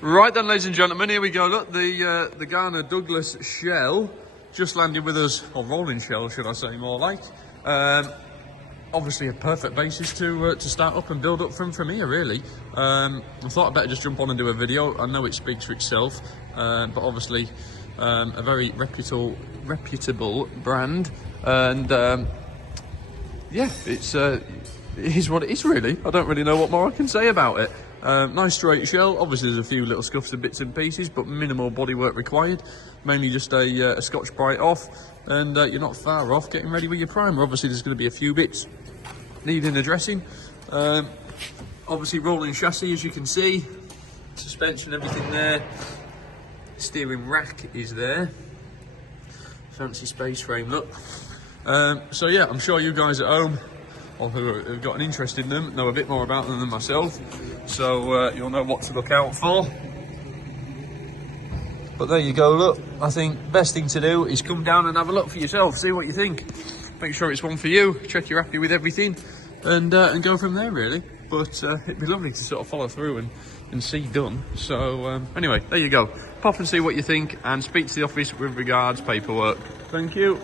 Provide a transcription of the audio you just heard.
Right then, ladies and gentlemen, here we go. Look, the Gardner Douglas shell just landed with us, or rolling shell, should I say, more like. Obviously a perfect basis to start up and build up from here, really. I thought I'd better just jump on and do a video. I know it speaks for itself, but obviously a very reputable brand, and yeah, it is what it is, really. I don't really know what more I can say about it. Nice straight shell. Obviously there's a few little scuffs and bits and pieces, but minimal bodywork required. Mainly just a Scotch Brite off, and you're not far off getting ready with your primer. Obviously there's going to be a few bits needing addressing. Obviously rolling chassis, as you can see. Suspension, everything there. Steering rack is there. Fancy space frame look. So yeah, I'm sure you guys at home, or who have got an interest in them, know a bit more about them than myself, so you'll know what to look out for. But there you go. Look, I think best thing to do is come down and have a look for yourself, see what you think, make sure it's one for you, check you're happy with everything, and go from there, really. But it'd be lovely to sort of follow through and see done. So anyway, there you go. Pop and see what you think, and speak to the office with regards paperwork. Thank you.